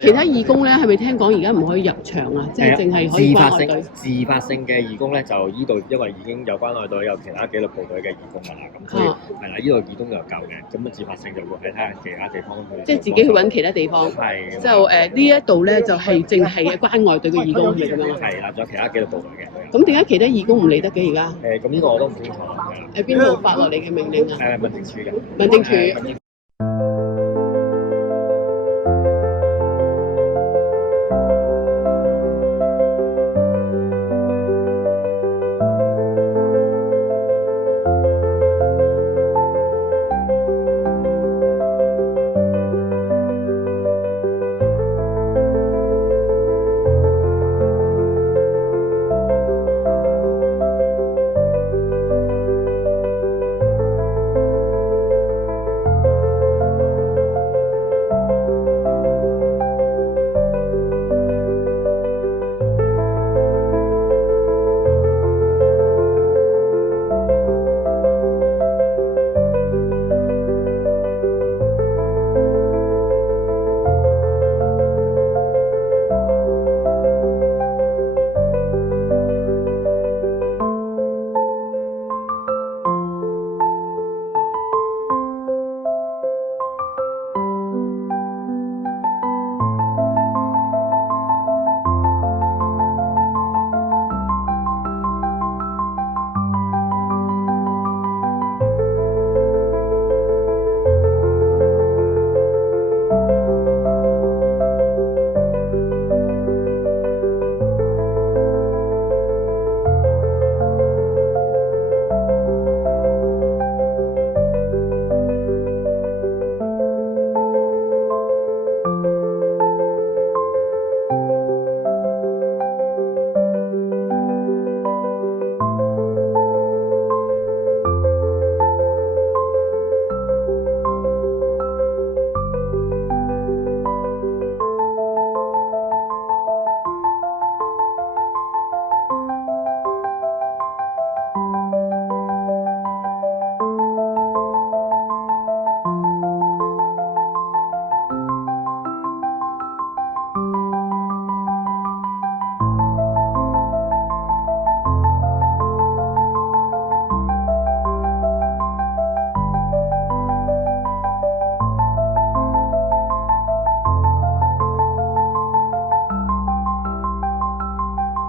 其他義工咧，係咪聽講而家唔可以入場啊？即係淨係可以關愛隊。自發性嘅義工咧，就依度因為已經有關愛隊有其他紀律部隊嘅義工㗎啦，咁所以係啦，依度義工就夠嘅，咁啊自發性就會喺睇下其他地方去。即係自己去揾其他地方。係。就呢一度咧，就係淨係關愛隊嘅義工係咪咁樣啊？係啦，仲有其他紀律部隊嘅。咁點解其他義工唔理得嘅而家？咁呢個我都唔清楚。喺邊度發落嚟嘅命令啊？民政處嘅。民政處。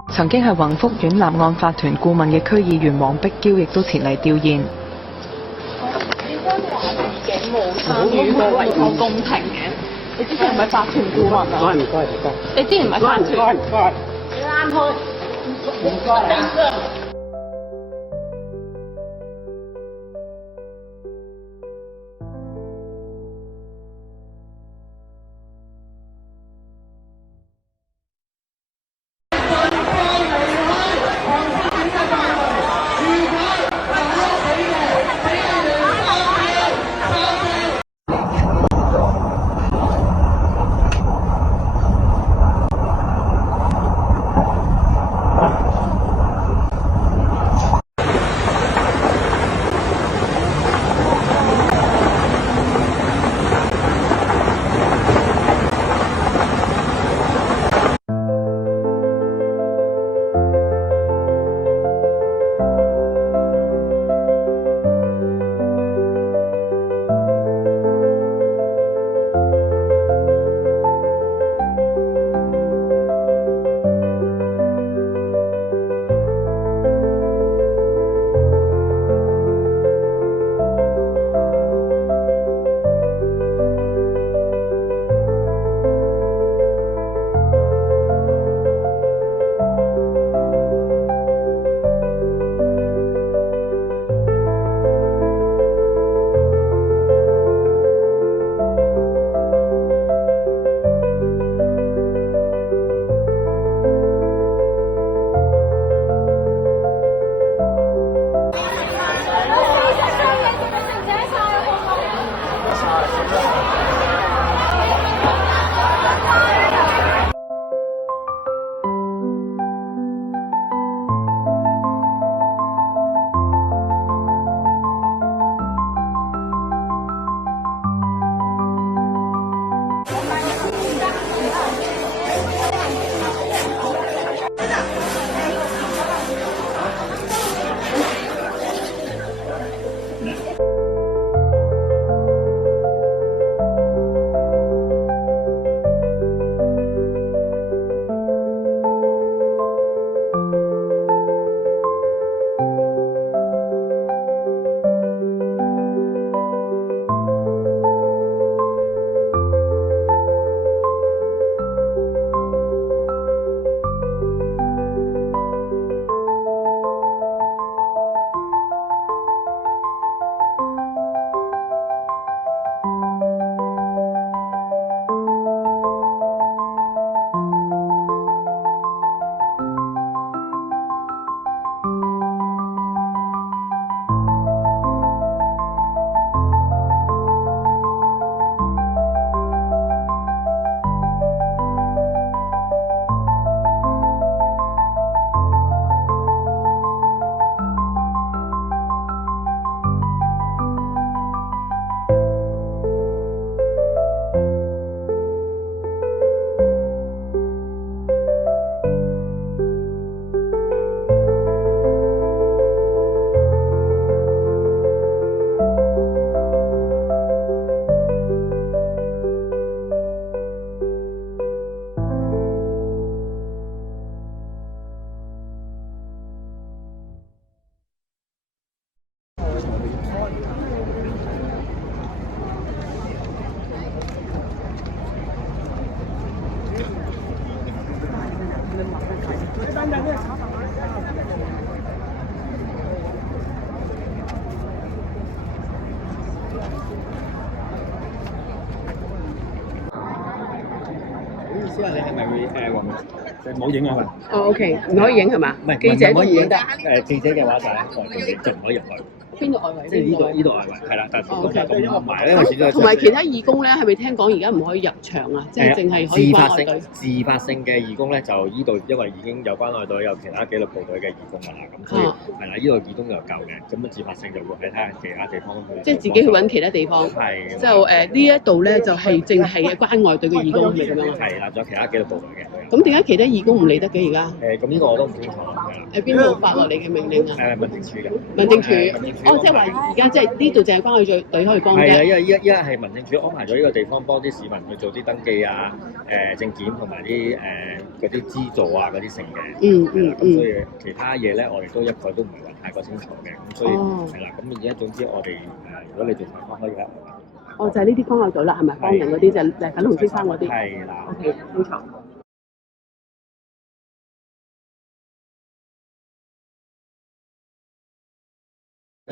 曾經係宏福苑立案法團顧問嘅區議員黃碧嬌亦都前嚟吊唁。你都話自己冇參與過維護公平嘅，你之前係咪法團顧問啊？唔該。你之前唔係法團？唔該。你啱開。唔該啊。意思係你係咪會唔好影啊佢？哦，OK，唔可以影係嘛？唔係記者唔可以影得。記者嘅話就咧，就記者就唔可以入去。邊度外圍？即係呢度外圍係啦，但係哦，OK。同埋咧，我始終同埋其他義工咧，係咪聽講而家唔可以入場啊？即係淨係可以關愛隊。自發性嘅義工咧，就依度因為已經有關愛隊有其他紀律部隊嘅義工㗎啦，咁所以係啦，依度義工就夠嘅，咁啊自發性就會喺睇下其他地方去。即係自己去揾其他地方。係。就呢一度咧，就係淨係關愛隊嘅義工係咁樣咯。係啦，仲有其他紀律部隊嘅。咁點解其他義工唔理得嘅而家？咁呢個我都唔清楚啦。係邊度發落嚟嘅命令啊？民政處嘅。民政處。哦，即係話而家即係呢度淨係關愛隊可以幫啫。係啊，因為依家係民政處安排咗呢個地方幫啲市民去做啲登記啊、證件同埋啲嗰啲資助啊嗰啲成嘅。咁所以其他嘢咧，我哋都一概都唔係話太過清楚嘅。咁所以係啦，咁而家總之我哋如果你做採訪可以喺哦，就係呢啲關愛隊啦，係咪幫人嗰啲就係粉紅先生嗰啲？係啦。OK，清楚。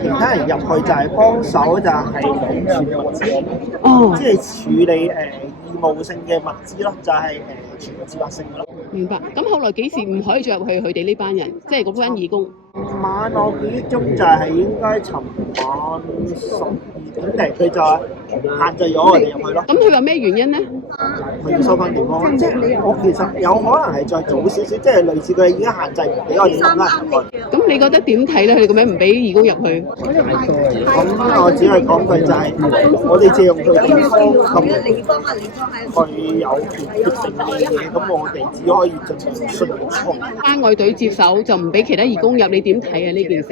其他人入去就係幫手，就係儲物資，即係處理義務性嘅物資咯，就係全部自發性嘅咯。明白。咁後來幾時唔可以再入去佢哋呢班人，即係嗰班義工？晚我記憶中就係應該尋晚12點嚟，佢就限制咗我哋入去咯。咁佢話咩原因咧？佢要收翻地方，即係我其實有可能係再早少少，即係類似佢已經限制唔俾我哋咁啦入去。咁你覺得點睇咧？佢哋咁樣唔俾義工入去？咁我只係講句就係，我哋借用佢地方咁，佢有權決定嘅嘢，咁我哋只可以盡量順從。關愛隊接手就唔俾其他義工入，你點睇啊？呢件事？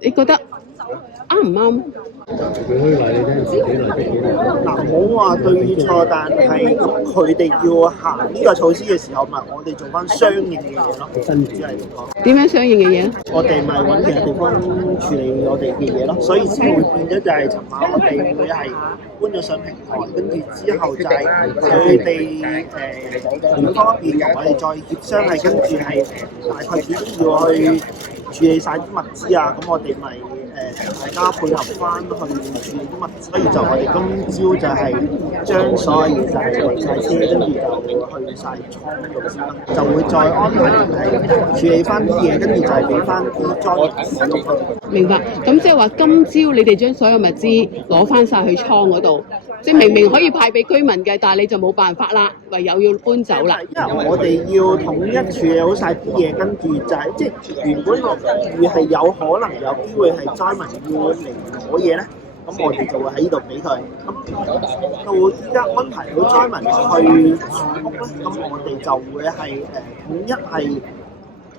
你覺得啱唔啱？嗱，冇話對錯，但係咁佢哋要行呢個措施嘅時候，咪我哋做翻相應嘅嘢咯。只係咁講。點樣相應嘅嘢？我哋咪揾其他地方處理我哋嘅嘢咯，所以先會變咗就係尋晚我哋會係搬咗上平台，跟住之後就係佢哋兩方面同我哋再協商，係跟住係大概點要去處理晒啲物資啊，咁我哋咪大家配合翻去處理啲物資，所以就我哋今朝就係將所有嘢就係圍晒車，跟住就去晒倉度先啦，就會再安排人係處理翻啲嘢，跟住就係俾翻啲災民使用。明白。咁即係話今朝你哋將所有物資攞翻晒去倉嗰度，即係明明可以派俾居民嘅，但係你就冇辦法啦，唯有要搬走啦。因為我哋要統一處理好晒啲嘢，跟住就係即係原本個預係有可能有機會係災民要嚟攞嘢咧，咁我哋就會喺呢度俾佢。咁到依家安排到災民去住屋咧，咁我哋就會係統一係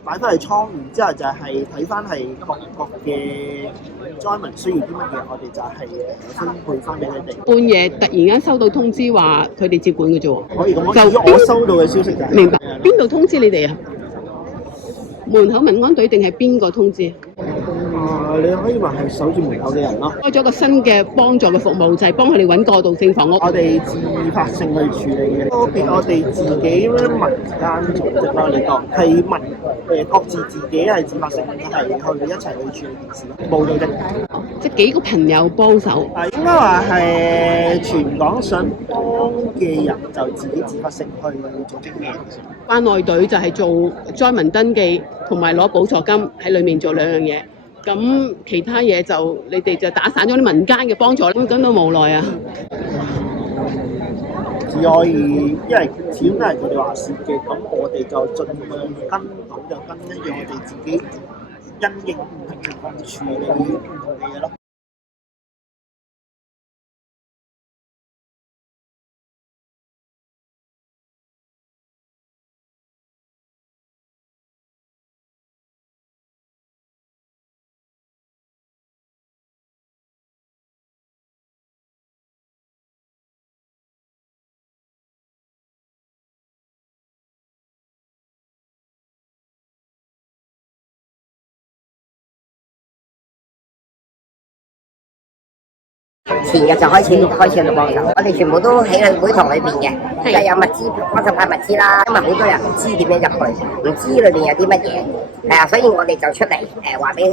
擺翻去倉，然之後就係睇翻係各嘅災民需要啲乜嘢，我哋就係分配翻俾佢哋。半夜突然間收到通知話佢哋接管嘅啫喎。可以咁講，就我收到嘅消息就係。明白。邊度通知你哋啊？門口民安隊定係邊個通知？你可以話係守住門口嘅人咯。開咗個新嘅幫助嘅服務，就係幫佢哋揾過渡性房屋。我哋自發性去處理嘅，個別我哋自己民間組織啦，你當係各自己係自發性係去一齊去處理件事咯，冇組織。即係幾個朋友幫手。應該話係全港想幫嘅人就自己自發性去組織嘅。關愛隊就係做災民登記同埋攞補助金喺裏面做兩樣嘢。咁其他嘢就你哋就打散咗啲民間嘅幫助，咁感到無奈啊！只可以，因為始終都係佢哋話事嘅，咁我哋就盡量跟到就跟，跟住我哋自己因應唔同情況處理唔同嘅嘢咯。前日就開始喺度幫手，我哋全部都喺個會堂裏邊嘅，即係有物資幫手派物資啦。因為好多人唔知點樣入去，唔知裏邊有啲乜嘢，係啊，所以我哋就出嚟話俾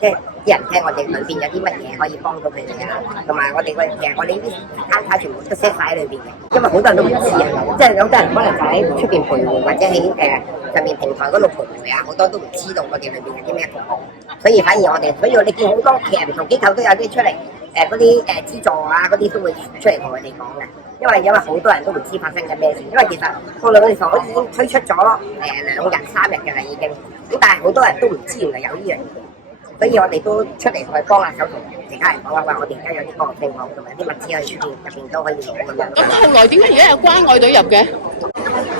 即係啲人聽，我哋裏邊有啲乜嘢可以幫到佢哋啊，同埋我哋其實我哋呢啲攤牌全部都 set 晒喺裏邊嘅，因為好多人都唔知啊，即係有啲人可能就喺出邊徘徊，或者喺上面平台嗰度徘徊啊，好多都唔知道我哋裏邊有啲咩服務，所以反而我哋，所以我哋見好多其實唔同機構都有啲出嚟。嗰啲資助啊，嗰啲都會出嚟同佢哋講嘅，因為好多人都唔知發生緊咩事，因為其實個兩個房已經推出咗2日3日嘅啦已經，咁但係好多人都唔知原來有呢樣嘢，所以我哋都出嚟去幫下手同其他人講話，我哋而家有啲個病房同埋啲物資喺出邊都可以攞咁樣。咁後來點解而家有關愛隊入嘅？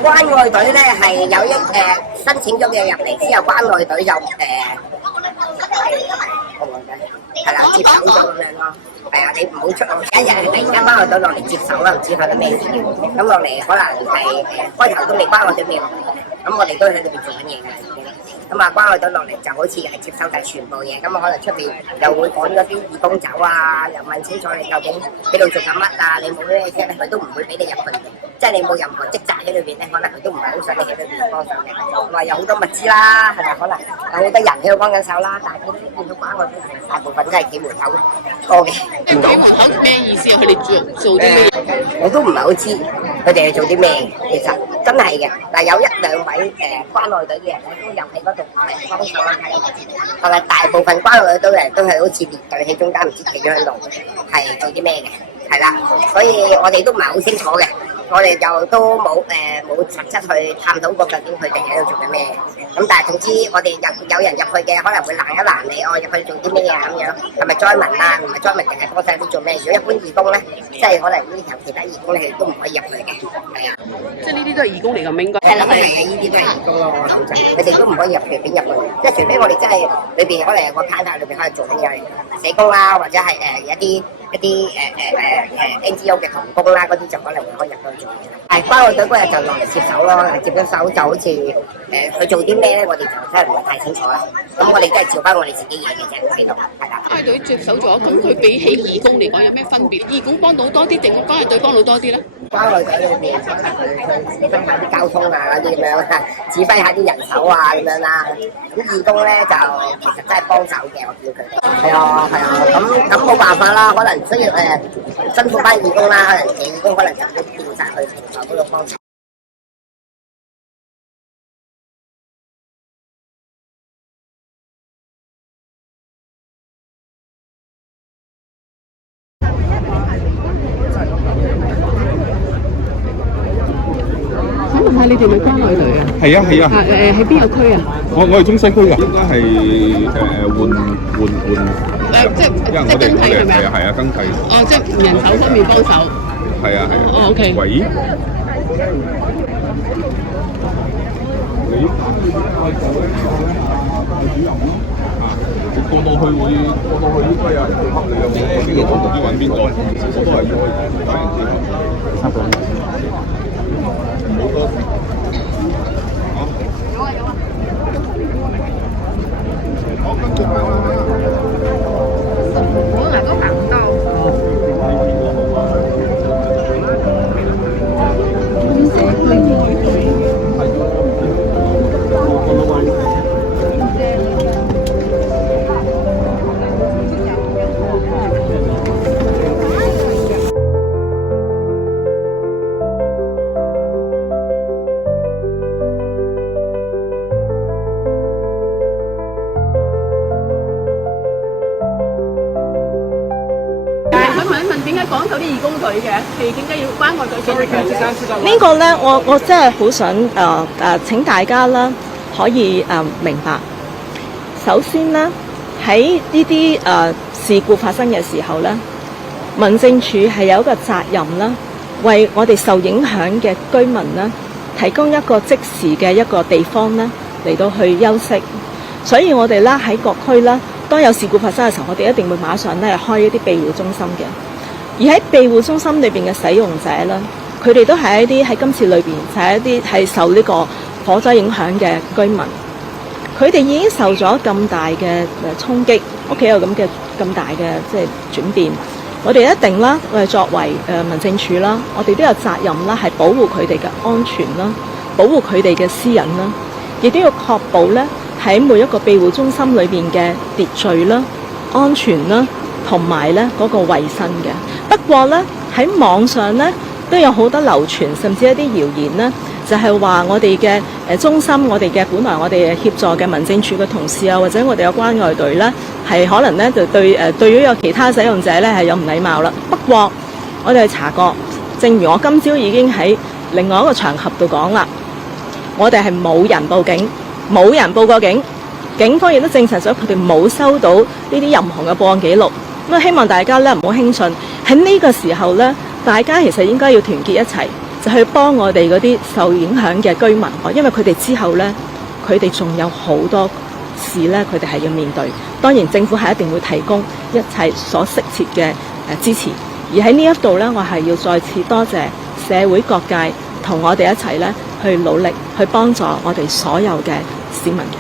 關愛隊咧係有申請咗嘅入嚟之後，關愛隊就係啦，接手咗咁樣咯。係啊，你唔好出，一日突然間關愛隊落嚟接手啦，唔知發生咩事。咁落嚟可能係開頭都未關愛隊未落嚟，咁我哋都喺裏邊做緊嘢嘅。咁啊，關愛隊落嚟就好似係接收晒全部嘢，咁可能出邊又會趕嗰啲義工走啊，又問清楚你究竟喺度做緊乜啊？你冇咩嘢咧，佢都唔會俾你入去嘅。即係你冇任何職責喺裏邊咧，可能佢都唔係好想你喺裏邊幫手嘅。話有好多物資啦，係咪？可能有好多人喺度幫緊手啦，但係佢見到關愛隊大部分都係企門口多嘅。企門口咩意思啊？佢哋做啲咩？我都唔係好知佢哋係做啲咩，其實真係嘅。但係有1-2位關愛隊嘅人咧，都入喺嗰度嚟幫手啦。係咪大部分關愛隊嘅人都係好似列隊喺中間，唔知企咗喺度係做啲咩嘅？係啦，所以我哋都唔係好清楚嘅。我哋就都冇實質去探討過究竟佢哋喺度做緊咩。咁但係總之我哋有人入去嘅，可能會攔一攔你，入去做啲咩啊咁樣，係咪災民啊？唔係災民定係幫曬啲做咩？如果一般義工咧，即係可能呢頭其他義工咧都唔可以入去嘅，係啊。即係呢啲都係義工嚟㗎，唔應該。係啦，係呢啲都係義工咯，我諗就佢哋都唔可以隨便入去，即係除非我哋真係裏邊可能有個攤頭裏邊可能做緊嘢社工啦，或者係一啲NGO 嘅同工啦，嗰啲就可能會可以入去做嘢。係關愛隊嗰日就落嚟接手咯，接咗手就好似佢做啲咩咧，我哋就真係唔係太清楚啦。咁我哋都係照翻我哋自己嘢嘅啫喺度，係啦。關愛隊接手咗，咁佢比起義工嚟講有咩分別？義工幫到多啲定關愛隊幫到多啲咧？關愛隊裏邊可能佢指揮下啲交通啊嗰啲咁樣，指揮下啲人手啊咁樣啦。咁義工咧就其實真係幫手嘅，我見佢哋。係啊，咁冇辦法啦，可能需要辛苦班義工啦，可能義工可能就會調曬去平台嗰度幫手。請問下你哋咪關愛隊啊？係啊係啊。喺邊個區啊？我係中西區㗎，應該係換即係更替係咪啊？係啊，更替。哦，即係人手方面幫手。係啊係啊。哦 OK。喂。你過到去應該有人配合你啊！我呢個都唔知揾邊個，我都係要去打人先。差唔多。好多。我哪都行唔到。點解講到啲義工隊嘅？係點解要關愛隊先嘅？呢個呢，我真係好想請大家啦，可以明白。首先呢，喺呢啲事故發生嘅時候呢，民政處係有一個責任啦，為我哋受影響嘅居民呢，提供一個即時嘅一個地方呢嚟到去休息。所以我哋啦喺各區啦，當有事故發生嘅時候，我哋一定會馬上咧開一啲庇護中心嘅。而喺庇護中心裏邊嘅使用者啦，佢哋都係一啲喺今次裏邊就係一啲係受呢個火災影響嘅居民，佢哋已經受咗咁大嘅衝擊，屋企有咁大嘅即係轉變，我哋一定啦，我哋作為民政處啦，我哋都有責任啦，係保護佢哋嘅安全啦，保護佢哋嘅私隱啦，亦都要確保咧喺每一個庇護中心裏邊嘅秩序啦、安全啦，同埋咧嗰個衞生嘅。不過咧喺網上咧都有好多流傳，甚至一啲謠言咧，就係話我哋嘅中心，我哋嘅本來我哋協助嘅民政處嘅同事啊，或者我哋嘅關愛隊咧，係可能咧就對於有其他使用者咧係有唔禮貌啦。不過我哋查過，正如我今朝已經喺另外一個場合度講啦，我哋係冇人報警，冇人報過警，警方亦都證實咗佢哋冇收到呢啲任何嘅報案記錄。咁啊，希望大家咧唔好輕信，喺呢個時候咧，大家其實應該要團結一齊，就去幫我哋嗰啲受影響嘅居民，因為佢哋之後咧，佢哋仲有好多事咧，佢哋係要面對。當然政府係一定會提供一切所適切嘅支持。而喺呢一度咧，我係要再次多謝社會各界同我哋一齊咧去努力，去幫助我哋所有嘅市民嘅。